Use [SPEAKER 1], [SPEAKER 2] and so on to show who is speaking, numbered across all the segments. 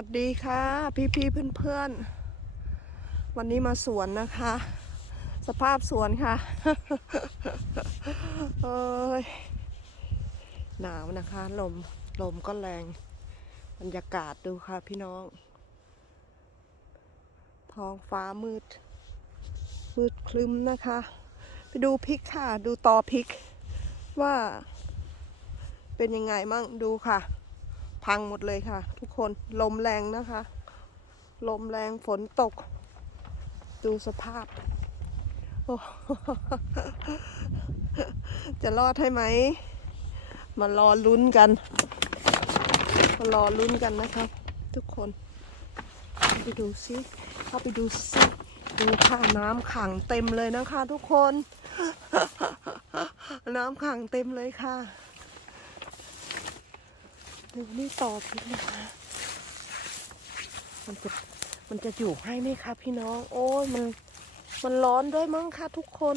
[SPEAKER 1] วัสดีค่ะ พี่พี่เพื่อนเพื่อนๆวันนี้มาสวนนะคะ สภาพสวนค่ะเอ้ยหนาวนะคะ ลมลมก็แรงบรรยากาศดูค่ะพี่น้อง ท้องฟ้ามืด มืดคลึ้มนะคะ ไปดูพริกค่ะ ดูตอพริก ว่าเป็นยังไงมั่งดูค่ะ พังหมดเลยค่ะ ทุกคนลมแรงนะคะ ลมแรงฝนตก ดูสภาพ จะรอดให้ไหม มารอลุ้นกัน มารอลุ้นกันนะครับทุกคนไปดูซิเข้าไปดูซิดูค่ะน้ำขังเต็มเลยนะคะ ทุกคน น้ำขังเต็มเลยค่ะ ดูนี่ต่อพิษนะคะมันจะมันจะอยู่ให้ไหมคะพี่น้อง โอ้ยมันมันร้อนด้วยมั้งคะทุกคน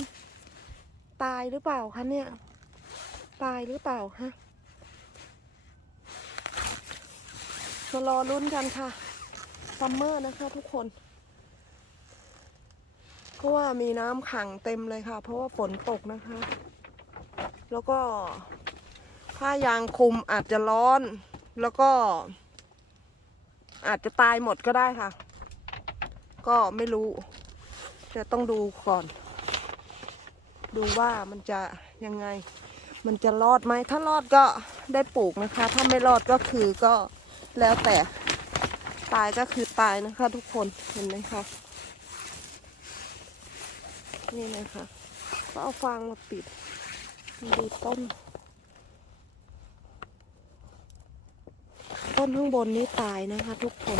[SPEAKER 1] ตายหรือเปล่าคะเนี่ย ตายหรือเปล่าฮะมารอลุ้นกันค่ะซัมเมอร์นะคะทุกคนเพราะว่ามีน้ำขังเต็มเลยค่ะ เพราะว่าฝนตกนะคะ แล้วก็ ผ้ายางคลุมอาจจะร้อน แล้วก็ อาจจะตายหมดก็ได้ค่ะ ก็ไม่รู้จะต้องดูก่อน ดูว่ามันจะยังไง มันจะรอดไหม ถ้ารอดก็ได้ปลูกนะคะ ถ้าไม่รอดก็คือก็แล้วแต่ตายก็คือตายนะคะ ทุกคนเห็นไหมคะนี่เลยค่ะก็เอาฟางมาปิดดูต้น ต้นข้างบนนี้ตายนะคะ ทุกคน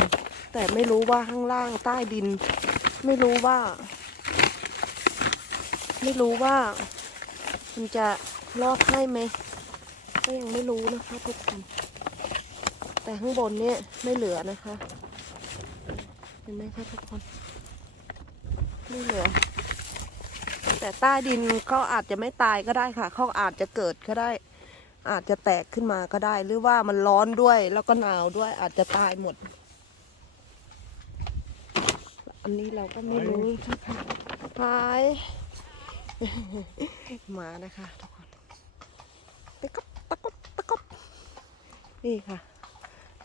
[SPEAKER 1] แต่ไม่รู้ว่าข้างล่างใต้ดิน ไม่รู้ว่า ไม่รู้ว่า มันจะรอดให้ไหมก็ยังไม่รู้นะคะ ทุกคน แต่ข้างบนเนี่ยไม่เหลือนะคะ เห็นไหมคะทุกคน ไม่เหลือ แต่ใต้ดินเขาอาจจะไม่ตายก็ได้ค่ะเขาอาจจะเกิดก็ได้ อาจจะแตกขึ้นมาก็ได้ หรือว่ามันร้อนด้วยแล้วก็หนาวด้วยอาจจะตายหมด อันนี้เราก็ไม่รู้นะคะหายมานะคะทุกคนตะกบตะกบตะกบนี่ค่ะ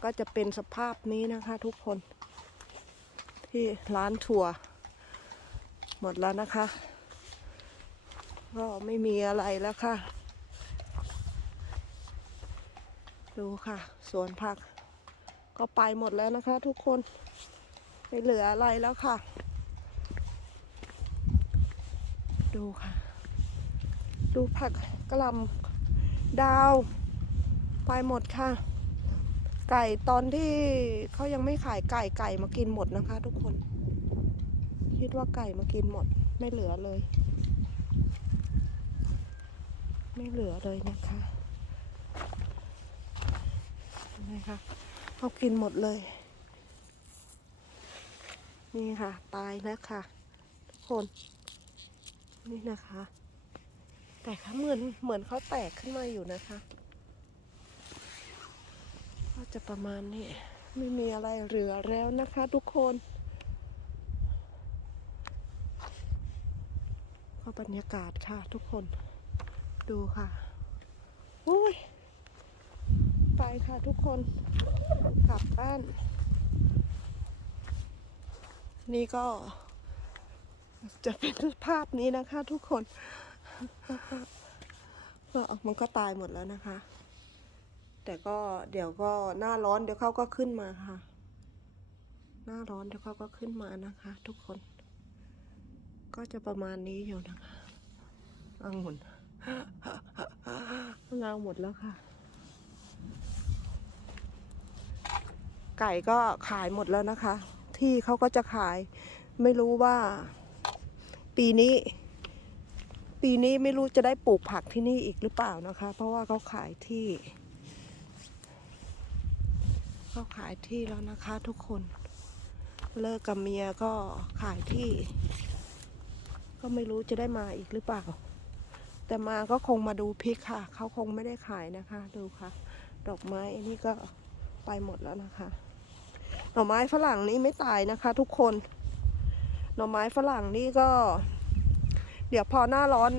[SPEAKER 1] ก็จะเป็นสภาพนี้นะคะทุกคน ที่ร้านถั่ว หมดแล้วนะคะ ก็ไม่มีอะไรแล้วค่ะ ดูค่ะ สวนผัก ก็ไปหมดแล้วนะคะ ทุกคนไม่เหลืออะไรแล้วค่ะ ดูค่ะ ดูผักกระหลำดาว ไปหมดค่ะ ไก่ตอนที่เขายังไม่ขายไก่ไก่มากินหมดนะคะ ทุกคน คิดว่าไก่มากินหมด ไม่เหลือเลย ไม่เหลือเลยนะคะ นไหมคะเขากินหมดเลย นี่ค่ะ ตายแล้วค่ะ ทุกคน นี่นะคะ แต่ค่ะเหมือนเหมือนเขาแตกขึ้นมาอยู่นะคะ ก็จะประมาณนี้ ไม่มีอะไรเหลือแล้วนะคะ ทุกคนก็บรรยากาศค่ะทุกคนดูค่ะ อุ้ย ไปค่ะทุกคนกลับบ้าน นี่ก็ จะเป็นภาพนี้นะคะทุกคนมันก็ตายหมดแล้วนะคะ แต่ก็เดี๋ยวก็หน้าร้อนเดี๋ยวเขาก็ขึ้นมาค่ะ หน้าร้อนเดี๋ยวเขาก็ขึ้นมานะคะ ทุกคน ก็จะประมาณนี้อยู่นะคะองุ่นเงาหมดแล้วค่ะ ไก่ก็ขายหมดแล้วนะคะ ที่เขาก็จะขายไม่รู้ว่า ปีนี้ ปีนี้ไม่รู้จะได้ปลูกผักที่นี่อีกหรือเปล่านะคะ เพราะว่าเขาขายที่เขาขายที่แล้วนะคะทุกคน เลิกกับเมียก็ขายที่ ก็ไม่รู้จะได้มาอีกหรือเปล่า แต่มาก็คงมาดูพริกค่ะ เขาคงไม่ได้ขายนะคะ ดูค่ะ ดอกไม้อันนี้ก็ ไปหมดแล้วนะคะ หน่อไม้ฝรั่งนี่ไม่ตายนะคะ ทุกคน หน่อไม้ฝรั่งนี่ก็ เดี๋ยวพอหน้าร้อน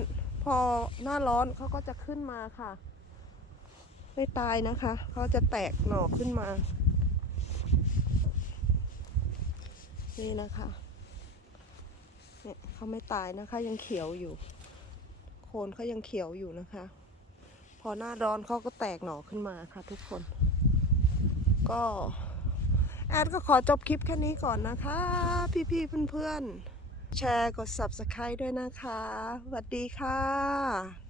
[SPEAKER 1] พอหน้าร้อนเขาก็จะขึ้นมาค่ะ ไม่ตายนะคะเขาจะแตกหน่อขึ้นมา นี่นะคะเนี่ยเขาไม่ตายนะคะ ยังเขียวอยู่ โคนเขายังเขียวอยู่นะคะ พอหน้าร้อนเขาก็แตกหน่อขึ้นมาค่ะ ทุกคน ก็แอดก็ขอจบคลิปแค่นี้ก่อนนะคะ พี่ๆเพื่อนๆ แชร์กด subscribe ด้วยนะคะสวัสดีค่ะ